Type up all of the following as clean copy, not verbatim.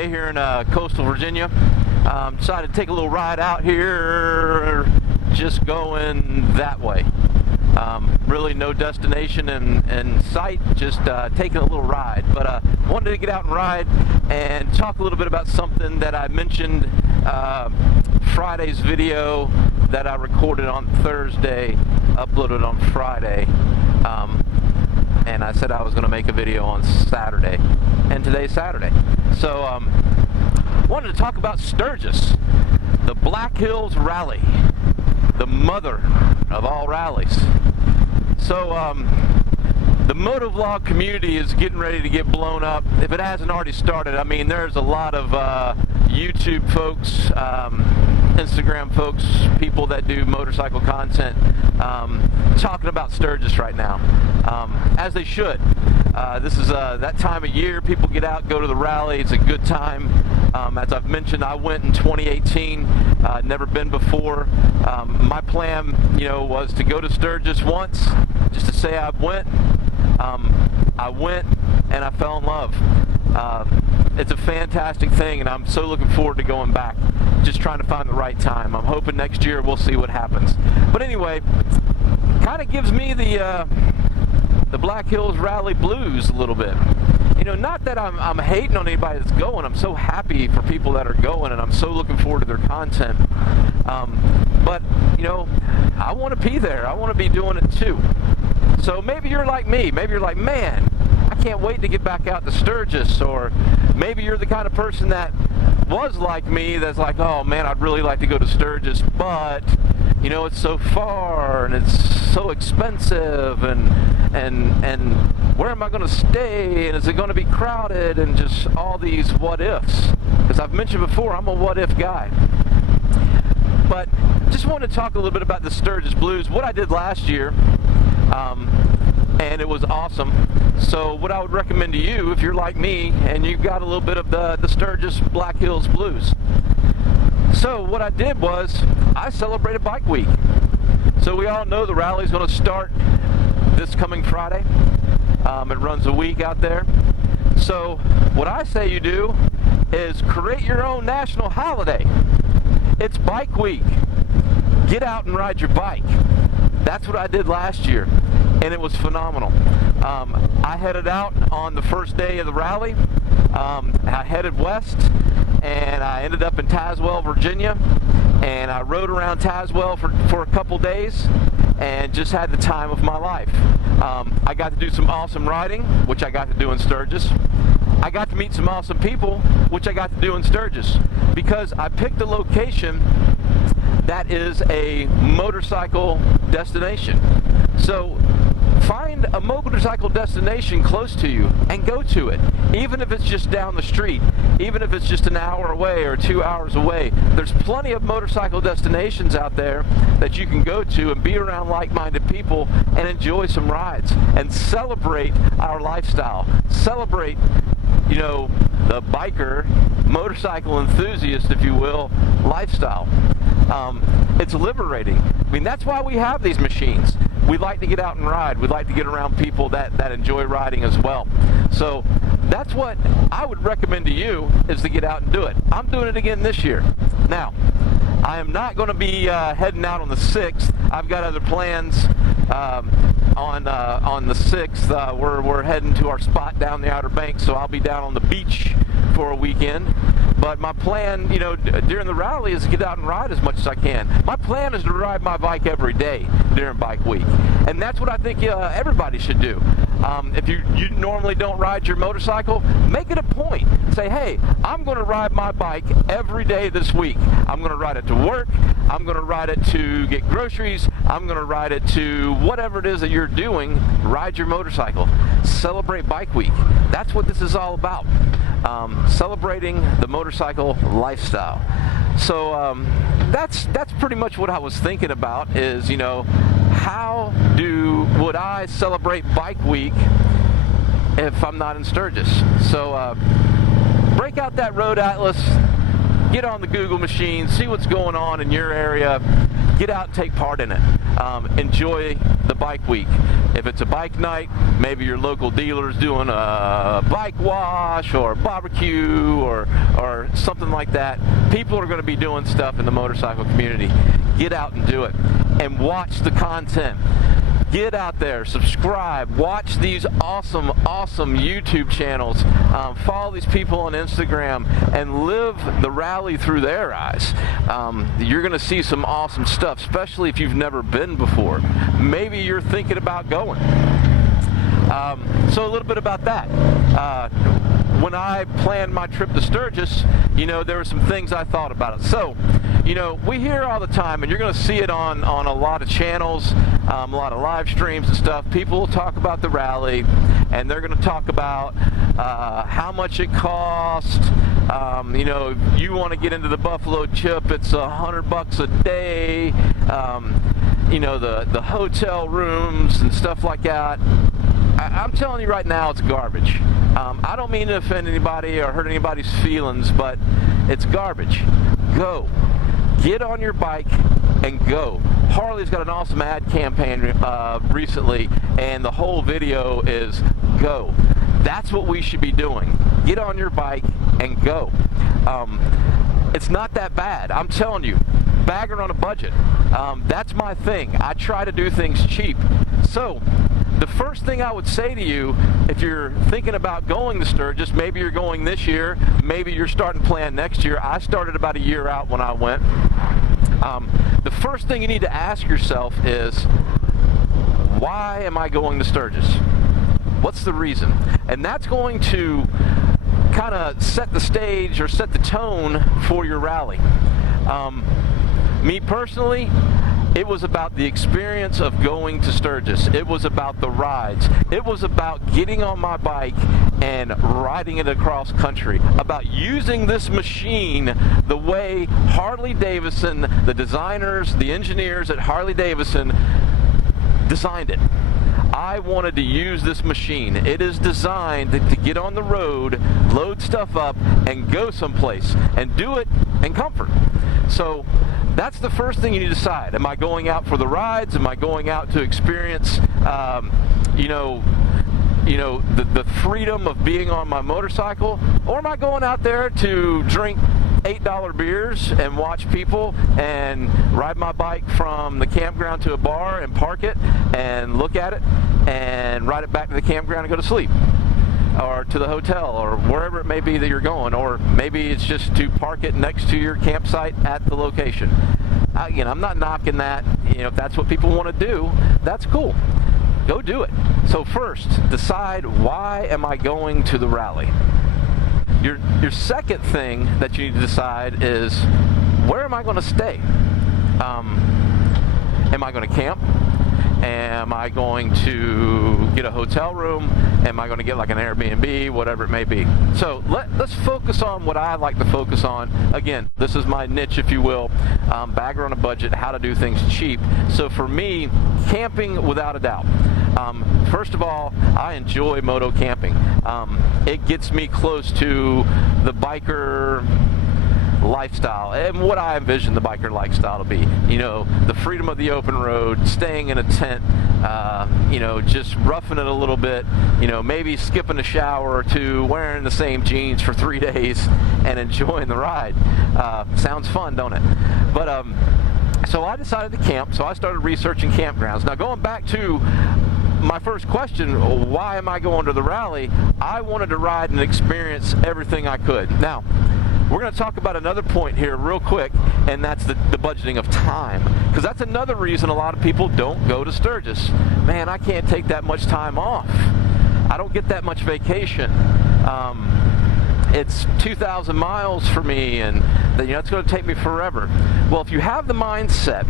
Newellahmay here in coastal Virginia. Decided to take a little ride out here, just going that way. Really no destination in sight, just taking a little ride. But wanted to get out and ride and talk a little bit about something that I mentioned Friday's video that I recorded on Thursday, uploaded on Friday. And I said I was going to make a video on Saturday, and today's Saturday. So wanted to talk about Sturgis, the Blackhills rally, the mother of all rallies. So the motovlog community is getting ready to get blown up. If it hasn't already started, I mean, there's a lot of YouTube folks, Instagram folks, people that do motorcycle content talking about Sturgis right now, as they should. This is that time of year. People get out, go to the rally. It's a good time. As I've mentioned, I went in 2018. Never been before. My plan, was to go to Sturgis once, just to say I went. I went and I fell in love. It's a fantastic thing, and I'm so looking forward to going back. Just trying to find the right time. I'm hoping next year we'll see what happens. But anyway, kind of gives me the Blackhills Rally blues a little bit. Not that I'm hating on anybody that's going. I'm so happy for people that are going, and I'm so looking forward to their content. But I want to be there. I want to be doing it too. So maybe you're like me. Maybe you're like, man, I can't wait to get back out to Sturgis. Or maybe you're the kind of person that was like me, that's like, oh man, I'd really like to go to Sturgis, but it's so far and it's so expensive, and where am I going to stay, and is it going to be crowded, and just all these what ifs. Because I've mentioned before, I'm a what if guy. But just want to talk a little bit about the Sturgis Blues, what I did last year, and it was awesome. So what I would recommend to you, if you're like me and you've got a little bit of the Sturgis Blackhills Blues. So what I did was I celebrated Bike Week. So we all know the rally's going to start this coming Friday. It runs a week out there. So what I say you do is create your own national holiday. It's Bike Week. Get out and ride your bike. That's what I did last year, and it was phenomenal. I headed out on the first day of the rally. I headed west, and I ended up in Tazewell, Virginia, and I rode around Tazewell for a couple days and just had the time of my life. I got to do some awesome riding, which I got to do in Sturgis. I got to meet some awesome people, which I got to do in Sturgis, because I picked a location that is a motorcycle destination. So find a motorcycle destination close to you and go to it. Even if it's just down the street, even if it's just an hour away or 2 hours away, there's plenty of motorcycle destinations out there that you can go to and be around like-minded people and enjoy some rides and celebrate our lifestyle. Celebrate, the biker, motorcycle enthusiast, if you will, lifestyle. It's liberating. I mean, that's why we have these machines. We like to get out and ride. We like to get around people that enjoy riding as well. So that's what I would recommend to you, is to get out and do it. I'm doing it again this year. Now, I am not going to be heading out on the 6th. I've got other plans on the 6th. We're heading to our spot down the Outer Banks, so I'll be down on the beach for a weekend. But my plan, during the rally is to get out and ride as much as I can. My plan is to ride my bike every day during Bike Week. And that's what I think everybody should do. If you normally don't ride your motorcycle, make it a point. Say, hey, I'm going to ride my bike every day this week. I'm going to ride it to work. I'm going to ride it to get groceries. I'm going to ride it to whatever it is that you're doing. Ride your motorcycle. Celebrate Bike Week. That's what this is all about. Celebrating the motorcycle lifestyle. So that's pretty much what I was thinking about, is how would I celebrate Bike Week if I'm not in Sturgis? So break out that road atlas, get on the Google machine, see what's going on in your area, get out and take part in it. enjoy the bike week. If it's a bike night, maybe your local dealer's doing a bike wash or barbecue or something like that. People are going to be doing stuff in the motorcycle community. Get out and do it, and watch the content. Get out there, subscribe, watch these awesome YouTube channels, follow these people on Instagram, and live the rally through their eyes. You're going to see some awesome stuff, especially if you've never been before. Maybe you're thinking about going. So a little bit about that. When I planned my trip to Sturgis, there were some things I thought about it. So, we hear all the time, and you're going to see it on a lot of channels, a lot of live streams and stuff. People will talk about the rally, and they're going to talk about how much it costs. You want to get into the Buffalo Chip, it's $100 a day. The hotel rooms and stuff like that. I'm telling you right now, it's garbage. I don't mean to offend anybody or hurt anybody's feelings, but it's garbage. Go. Get on your bike and go. Harley's got an awesome ad campaign recently, and the whole video is go. That's what we should be doing. Get on your bike and go. It's not that bad. I'm telling you, bagger on a budget. That's my thing. I try to do things cheap. So, the first thing I would say to you, if you're thinking about going to Sturgis, maybe you're going this year, maybe you're starting to plan next year. I started about a year out when I went. The first thing you need to ask yourself is, why am I going to Sturgis? What's the reason? And that's going to kind of set the stage or set the tone for your rally. Me personally, it was about the experience of going to Sturgis. It was about the rides. It was about getting on my bike and riding it across country. About using this machine the way Harley Davidson, the designers, the engineers at Harley Davidson designed it. I wanted to use this machine. It is designed to get on the road, load stuff up, and go someplace, and do it in comfort. So that's the first thing you need to decide. Am I going out for the rides? Am I going out to experience, the freedom of being on my motorcycle? Or am I going out there to drink $8 beers and watch people and ride my bike from the campground to a bar and park it and look at it and ride it back to the campground and go to sleep? Or to the hotel, or wherever it may be that you're going, or maybe it's just to park it next to your campsite at the location. I'm not knocking that. If that's what people want to do, that's cool. Go do it. So first, decide, why am I going to the rally? Your second thing that you need to decide is, where am I going to stay? Am I going to camp? Am I going to get a hotel room? Am I going to get like an Airbnb, whatever it may be? So let's focus on what I like to focus on. Again, this is my niche, if you will, bagger on a budget, how to do things cheap. So for me, camping, without a doubt. First of all, I enjoy moto camping. It gets me close to the biker lifestyle and what I envision the biker lifestyle to be. The freedom of the open road, staying in a tent, just roughing it a little bit, maybe skipping a shower or two, wearing the same jeans for 3 days and enjoying the ride. Sounds fun, don't it? But so I decided to camp, so I started researching campgrounds. Now, going back to my first question, why am I going to the rally? I wanted to ride and experience everything I could. Now, we're going to talk about another point here real quick, and that's the budgeting of time. Because that's another reason a lot of people don't go to Sturgis. Man, I can't take that much time off. I don't get that much vacation. It's 2,000 miles for me, and it's going to take me forever. Well, if you have the mindset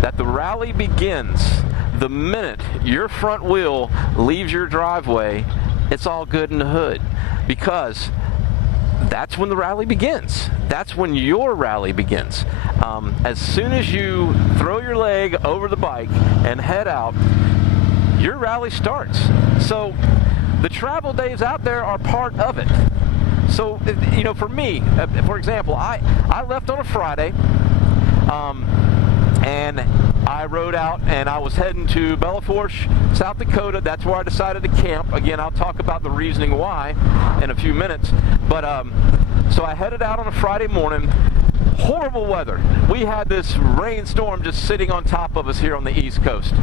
that the rally begins the minute your front wheel leaves your driveway, it's all good in the hood. Because that's when the rally begins. That's when your rally begins. As soon as you throw your leg over the bike and head out, your rally starts. So the travel days out there are part of it. So, for me, for example, I left on a Friday, and I rode out and I was heading to Belleforge, South Dakota. That's where I decided to camp. Again, I'll talk about the reasoning why in a few minutes. But so I headed out on a Friday morning. Horrible weather. We had this rainstorm just sitting on top of us here on the East Coast.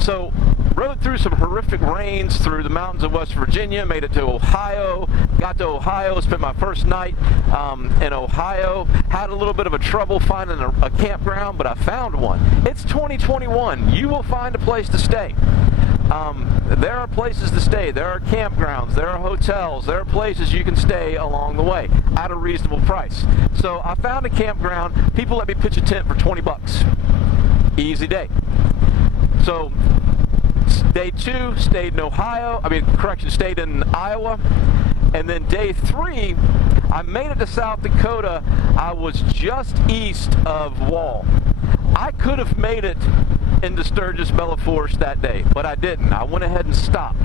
So rode through some horrific rains through the mountains of West Virginia, made it to Ohio, got to Ohio, spent my first night in Ohio, had a little bit of a trouble finding a campground, but I found one. It's 2021. You will find a place to stay. There are places to stay. There are campgrounds. There are hotels. There are places you can stay along the way at a reasonable price. So I found a campground. People let me pitch a tent for 20 bucks. Easy day. So day 2, stayed in Ohio. Stayed in Iowa. And then day 3, I made it to South Dakota. I was just east of Wall. I could have made it into Sturgis, Belleforge that day, but I didn't. I went ahead and stopped.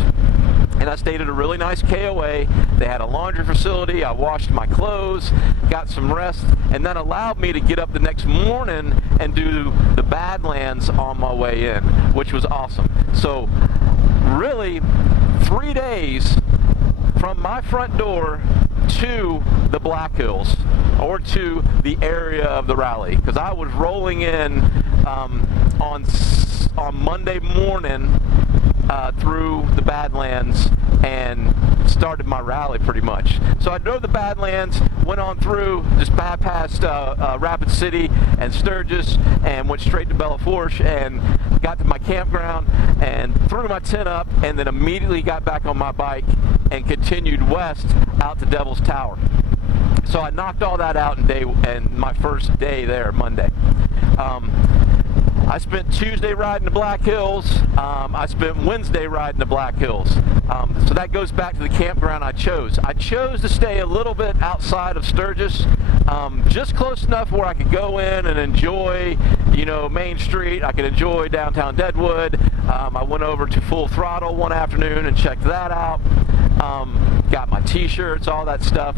And I stayed at a really nice KOA. They had a laundry facility. I washed my clothes, got some rest, and that allowed me to get up the next morning and do the Badlands on my way in, which was awesome. So really, 3 days from my front door to the Blackhills, or to the area of the rally, because I was rolling in on Monday morning through the Badlands and started my rally pretty much. So I drove the Badlands, went on through, just bypassed Rapid City and Sturgis, and went straight to Belleforge and got to my campground and threw my tent up, and then immediately got back on my bike and continued west out to Devil's Tower. So I knocked all that out in my first day there, Monday. I spent Tuesday riding the Blackhills. I spent Wednesday riding the Blackhills. So that goes back to the campground I chose. I chose to stay a little bit outside of Sturgis, just close enough where I could go in and enjoy, Main Street. I could enjoy downtown Deadwood. I went over to Full Throttle one afternoon and checked that out. Got my t-shirts, all that stuff.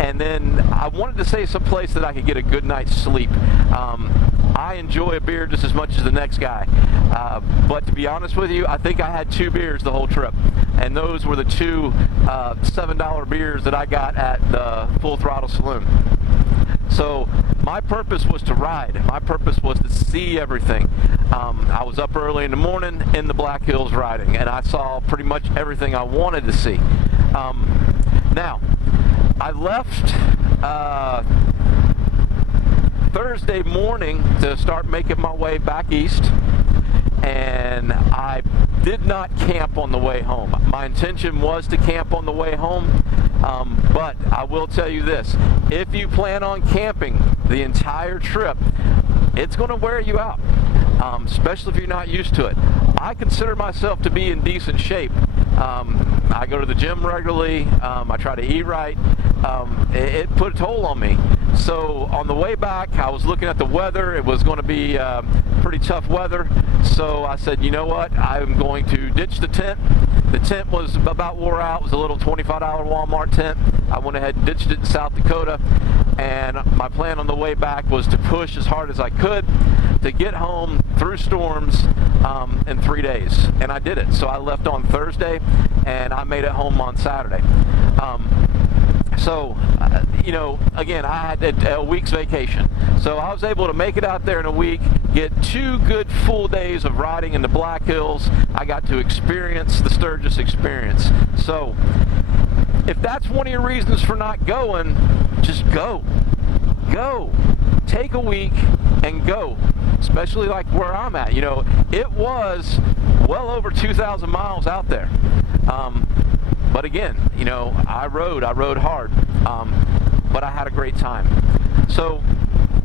And then I wanted to stay someplace that I could get a good night's sleep. I enjoy a beer just as much as the next guy. But to be honest with you, I think I had 2 beers the whole trip. And those were the 2 $7 beers that I got at the Full Throttle Saloon. So my purpose was to ride. My purpose was to see everything. I was up early in the morning in the Blackhills riding, and I saw pretty much everything I wanted to see. Now, I left Thursday morning to start making my way back east, and I did not camp on the way home. My intention was to camp on the way home, but I will tell you this: if you plan on camping the entire trip, it's going to wear you out, especially if you're not used to it. I consider myself to be in decent shape. I go to the gym regularly. I try to eat right. It put a toll on me. So on the way back, I was looking at the weather. It was going to be pretty tough weather. So I said, you know what? I'm going to ditch the tent. The tent was about wore out. It was a little $25 Walmart tent. I went ahead and ditched it in South Dakota. And my plan on the way back was to push as hard as I could to get home through storms in 3 days. And I did it. So I left on Thursday and I made it home on Saturday. So, again, I had a week's vacation. So I was able to make it out there in a week, get 2 good full days of riding in the Blackhills. I got to experience the Sturgis experience. So if that's one of your reasons for not going, just go. Go. Take a week and go. Especially like where I'm at. It was well over 2,000 miles out there. But again, I rode hard, but I had a great time. So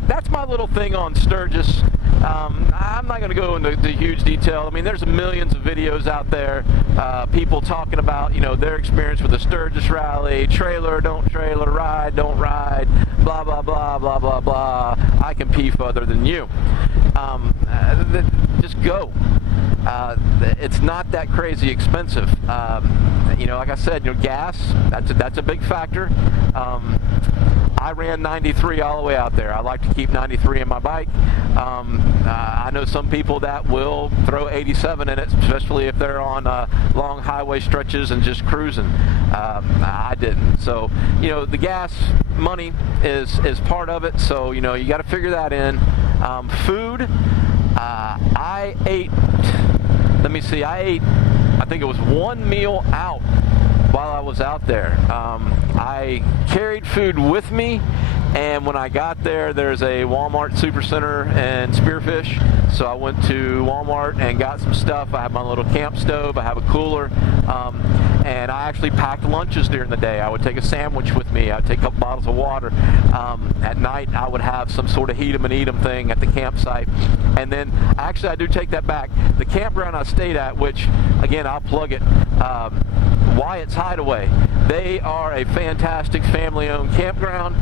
that's my little thing on Sturgis. I'm not going to go into huge detail. There's millions of videos out there, people talking about, their experience with the Sturgis rally, trailer, don't trailer, ride, don't ride, blah, blah, blah, blah, blah, blah. I can pee further than you. Just go. it's not that crazy expensive. You know, like I said, you know, gas, that's a big factor. I ran 93 all the way out there. I like to keep 93 in my bike. I know some people that will throw 87 in it, especially if they're on long highway stretches and just cruising. I didn't. So, you know, the gas money is part of it. So, you know, you got to figure that in. Food, I ate, let me see, I think it was one meal out while I was out there. I carried food with me, and when I got there, there's a Walmart Supercenter in Spearfish, so I went to Walmart and got some stuff. I have my little camp stove, I have a cooler, and I actually packed lunches during the day. I would take a sandwich with me, I would take a couple bottles of water. At night, I would have some sort of heat 'em and eat 'em thing at the campsite. And then, actually, I do take that back. The campground I stayed at, which, again, I'll plug it, Wyatt's Hideaway. They are a fantastic family-owned campground,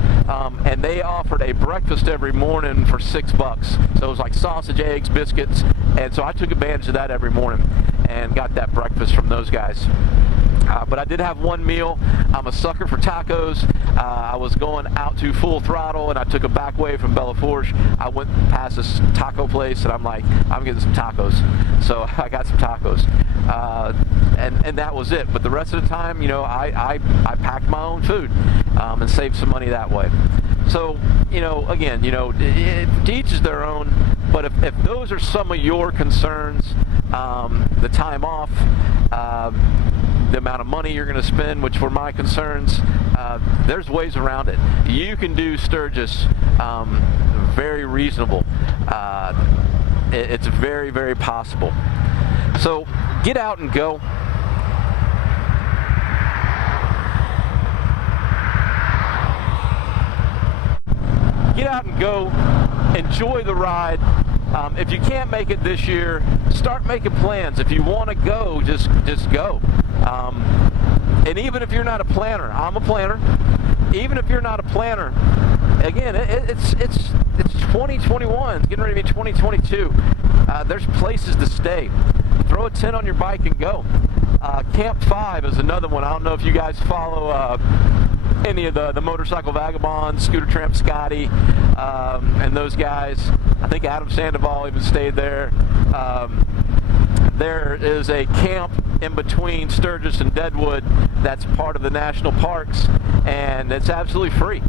and they offered a breakfast every morning for $6. So it was like sausage, eggs, biscuits, and so I took advantage of that every morning and got that breakfast from those guys. But I did have one meal. I'm a sucker for tacos. I was going out to Full Throttle, and I took a back way from Bella Forge. I went past this taco place, and I'm like, I'm getting some tacos. So I got some tacos, and that was it. But the rest of the time, you know, I packed my own food and saved some money that way. So, you know, again, you know, to each is their own. But if those are some of your concerns, the time off, the amount of money you're going to spend, which were my concerns, there's ways around it. You can do Sturgis very reasonable. It's very, very possible. So get out and go. Get out and go. Enjoy the ride. If you can't make it this year, start making plans. If you want to go, just go. And even if you're not a planner, I'm a planner. Even if you're not a planner, again, it's 2021. It's getting ready to be 2022. There's places to stay. Throw a tent on your bike and go. Camp 5 is another one. I don't know if you guys follow any of the motorcycle vagabonds, Scooter Tramp Scotty, and those guys. I think Adam Sandoval even stayed there. There is a camp in between Sturgis and Deadwood that's part of the national parks, and it's absolutely free.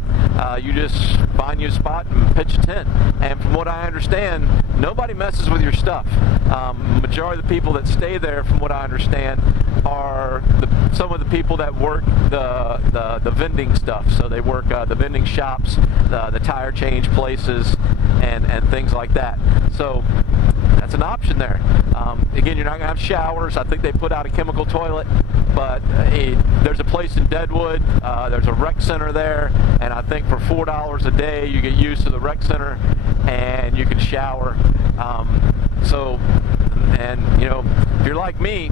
You just find you a spot and pitch a tent, and from what I understand, nobody messes with your stuff. Majority of the people that stay there, from what I understand, are some of the people that work the vending stuff. So they work the vending shops, the tire change places, and things like that. So that's an option there. Again, you're not going to have showers. I think they put out a chemical toilet, but there's a place in Deadwood. There's a rec center there, and I think for $4 a day you get used to the rec center and you can shower. And you know, if you're like me,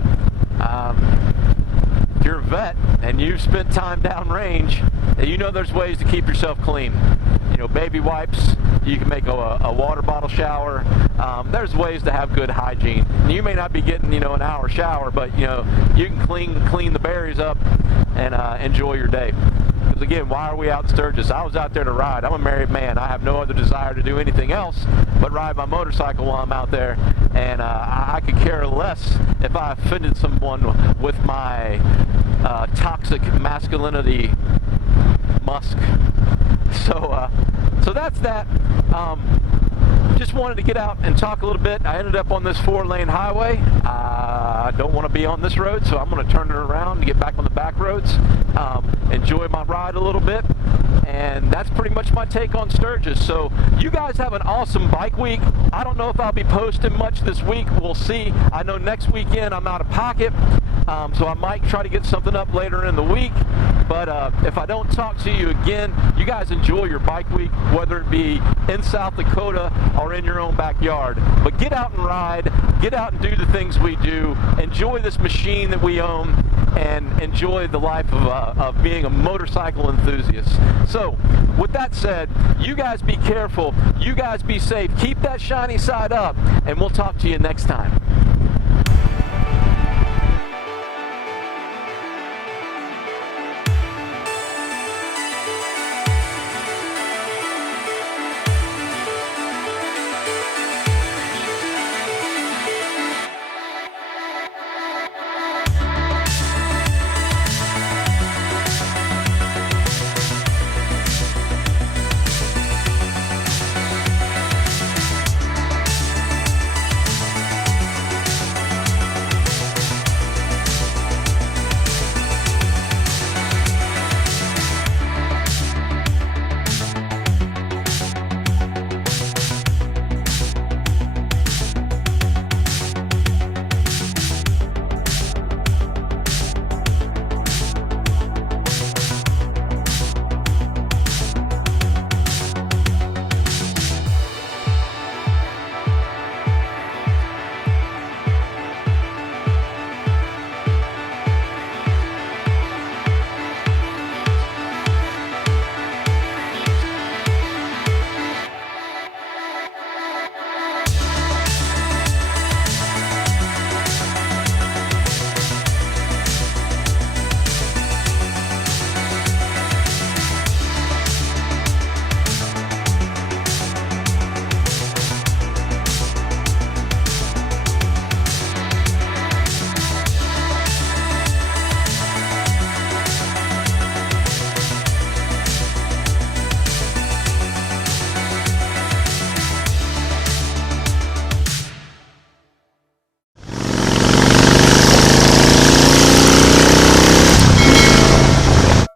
if you're a vet and you've spent time downrange, you know there's ways to keep yourself clean. You know, baby wipes, you can make a water bottle shower. There's ways to have good hygiene. And you may not be getting, you know, an hour shower, but, you know, you can clean the berries up and enjoy your day. Because again, why are we out in Sturgis? I was out there to ride. I'm a married man. I have no other desire to do anything else but ride my motorcycle while I'm out there. And I could care less if I offended someone with my toxic masculinity musk. So that's that. Just wanted to get out and talk a little bit. I ended up on this 4-lane highway. I don't want to be on this road, so I'm going to turn it around and get back on the back roads. Enjoy my ride a little bit. And that's pretty much my take on Sturgis. So you guys have an awesome bike week. I don't know if I'll be posting much this week. We'll see. I know next weekend I'm out of pocket, so I might try to get something up later in the week. But if I don't talk to you again, you guys enjoy your bike week, whether it be in South Dakota or in your own backyard. But get out and ride, get out and do the things we do, enjoy this machine that we own, and enjoy the life of being a motorcycle enthusiast. So, with that said, you guys be careful, you guys be safe, keep that shiny side up, and we'll talk to you next time.